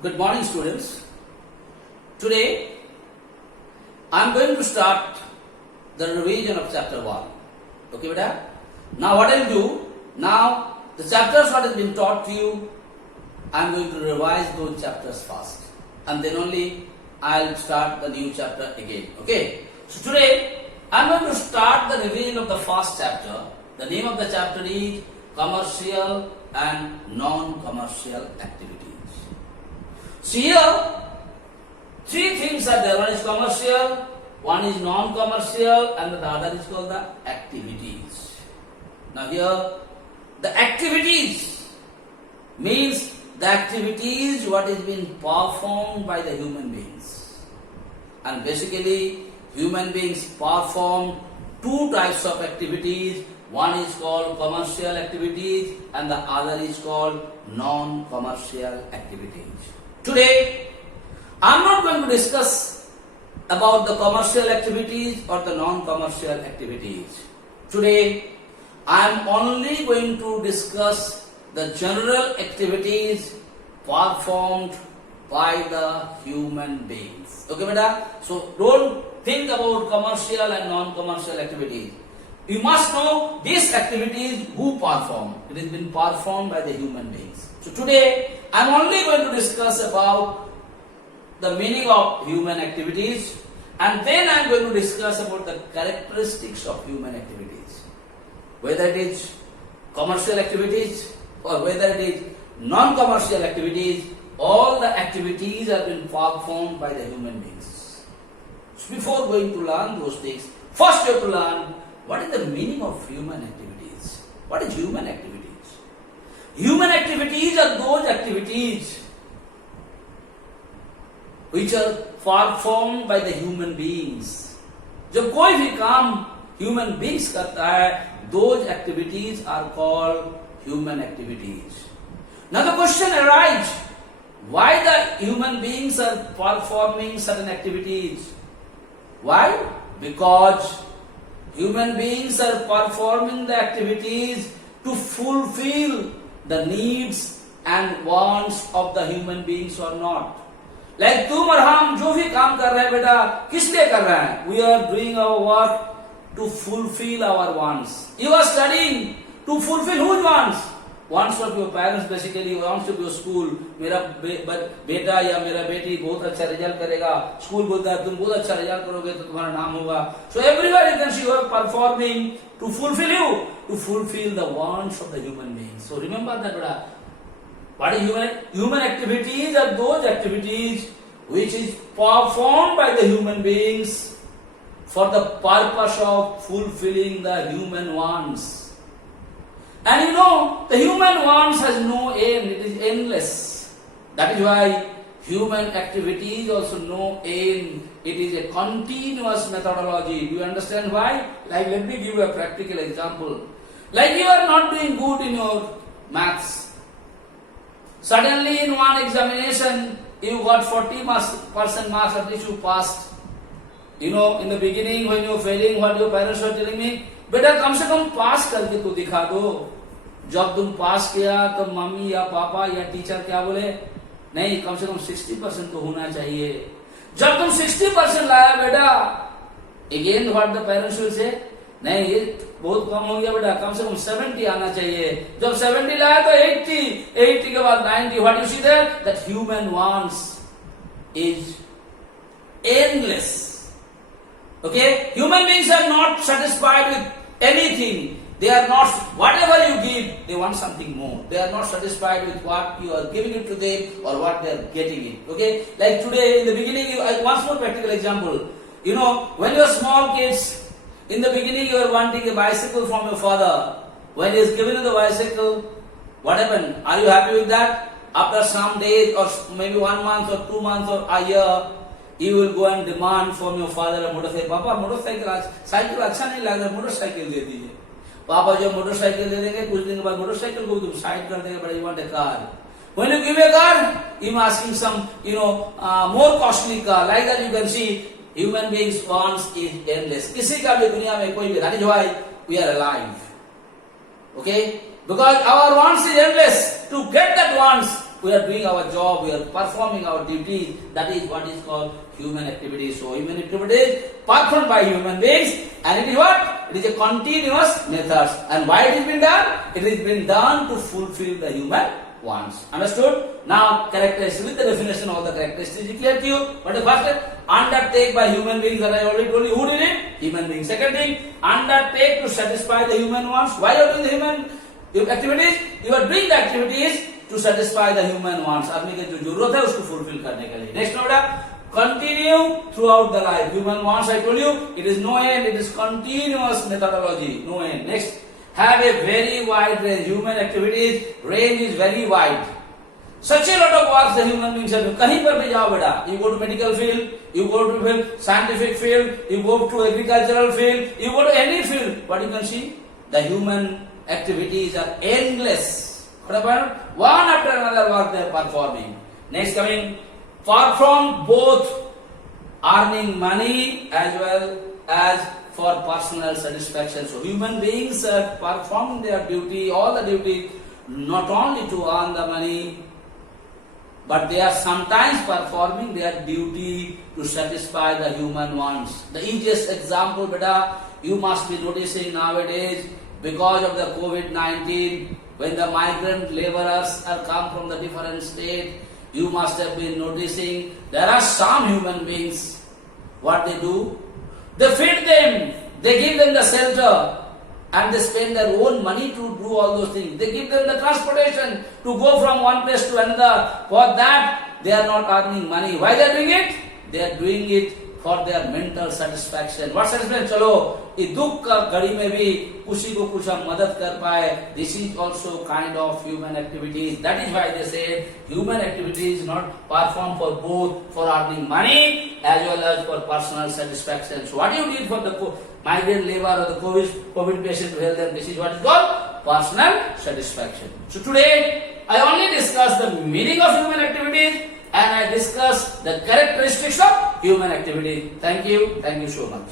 Good morning, students. Today I am going to start the revision of chapter 1. Okay, beta? Now what I will do, now the chapters what has been taught to you, I am going to revise those chapters first. And then only I will start the new chapter again. Okay? So today I am going to start the revision of the first chapter. The name of the chapter is Commercial and Non-Commercial Activities. So here, three things are there. One is commercial, one is non-commercial, and the other is called the activities. Now here, the activities means the activities what is being performed by the human beings. And basically, human beings perform two types of activities. One is called commercial activities and the other is called non-commercial activities. Today, I am not going to discuss about the commercial activities or the non-commercial activities. Today, I am only going to discuss the general activities performed by the human beings. Okay, beta? So, don't think about commercial and non-commercial activities. You must know these activities who perform. It has been performed by the human beings. So today I am only going to discuss about the meaning of human activities and then I am going to discuss about the characteristics of human activities. Whether it is commercial activities or whether it is non-commercial activities, all the activities have been performed by the human beings. So before going to learn those things, first you have to learn what is the meaning of human activities. What is human activities? Human activities are those activities which are performed by the human beings. जब कोई भी काम human beings करता है, those activities are called human activities. Now the question arises, why the human beings are performing certain activities? Why? Because human beings are performing the activities to fulfill the needs and wants of the human beings or not. Like तुम और हम जो भी काम कर रहे हैं बेटा, किस लिए कर रहे हैं? We are doing our work to fulfill our wants. You are studying to fulfill whose wants? Wants of your parents basically, wants of your school. मेरा बेटा या मेरा बेटी बहुत अच्छा रिजल्ट करेगा. स्कूल बोलता है तुम बहुत अच्छा रिजल्ट करोगे तो तुम्हारा नाम होगा. So everywhere you can see you are performing to fulfill you, to fulfill the wants of the human beings. So remember that, beta. What is human activities are those activities which is performed by the human beings for the purpose of fulfilling the human wants. And you know, the human wants has no end, it is endless. That is why human activities also no end. It is a continuous methodology. Do you understand why? Like, let me give you a practical example. Like you are not doing good in your maths. Suddenly in one examination, you got 40% marks, at least you passed. You know, in the beginning when you were failing, what your parents were telling me, बेटा कम से कम पास करके तो दिखा दो. जब तुम पास किया तो मम्मी या पापा या टीचर क्या बोले, नहीं कम से कम 60% तो होना चाहिए. जब तुम 60% लाया बेटा, again what the parents will say, नहीं ये बहुत कम हो गया बेटा, कम से कम 70 आना चाहिए. जब 70 लाया तो 80 के बाद 90. What you see there, that human wants is endless. Okay, human beings are not satisfied with anything. They are not, whatever you give, they want something more. They are not satisfied with what you are giving it to them or what they are getting it. Okay, like today in the beginning, once more practical example. You know, when you are small kids, in the beginning you are wanting a bicycle from your father. When he is given you the bicycle, what happened? Are you happy with that? After some days or maybe 1 month or 2 months or a year, you will go and demand from your father a motorcycle. Papa, motorcycle cycle अच्छा नहीं लग रहा, motorcycle दे दीजिए. पापा जो motorcycle दे देंगे, कुछ दिन के बाद मोटरसाइकिल को तुम साइड कर देंगे, but you want a car. When you give a car, you are asking some, more costly car. Like that you can see, human beings wants is endless. किसी का भी दुनिया में कोई भी, that is why we are alive. Okay? Because our wants is endless. To get that wants, we are doing our job, we are performing our duties. That is what is called human activity. So human activity is performed by human beings, and it is what? It is a continuous method. And why it is been done? It is been done to fulfill the human wants. Understood? Now characteristics, with the definition of the characteristics is clear to you. What is first? Undertake by human beings, that I already told you. Who did it? Human beings. Second thing, undertake to satisfy the human wants. Why you are doing the human activities? You are doing the activities to satisfy the human wants. आदमी के जो जरूरत है उसको fulfill करने के लिए. Next note, continue throughout the life. Human wants, I told you, it is no end. It is continuous methodology. No end. Next, have a very wide range. Human activities range is very wide. Such a lot of works the human beings are doing. कहीं पर भी जाओ बेटा. You go to medical field, you go to field, scientific field, you go to agricultural field, you go to any field. What you can see? The human activities are endless. What about one after another work they are performing. Next coming, perform both earning money as well as for personal satisfaction. So human beings are performing their duty, all the duty, not only to earn the money, but they are sometimes performing their duty to satisfy the human wants. The easiest example, beta, you must be noticing nowadays, because of the COVID-19, when the migrant laborers are come from the different state, you must have been noticing there are some human beings, what they do? They feed them, they give them the shelter, and they spend their own money to do all those things. They give them the transportation to go from one place to another. For that, they are not earning money. Why they are doing it? They are doing it for their mental satisfaction. What satisfaction? चलो ये दुख का घड़ी में भी किसी को कुछ हम मदद कर पाए. This is also kind of human activities. That is why they say human activities not performed for both for earning money as well as for personal satisfaction. So what you did for the migrant labor or the COVID patient to help them, this is what is called personal satisfaction. So today I only discussed the meaning of human activities and I discussed the characteristics of human activity. Thank you so much.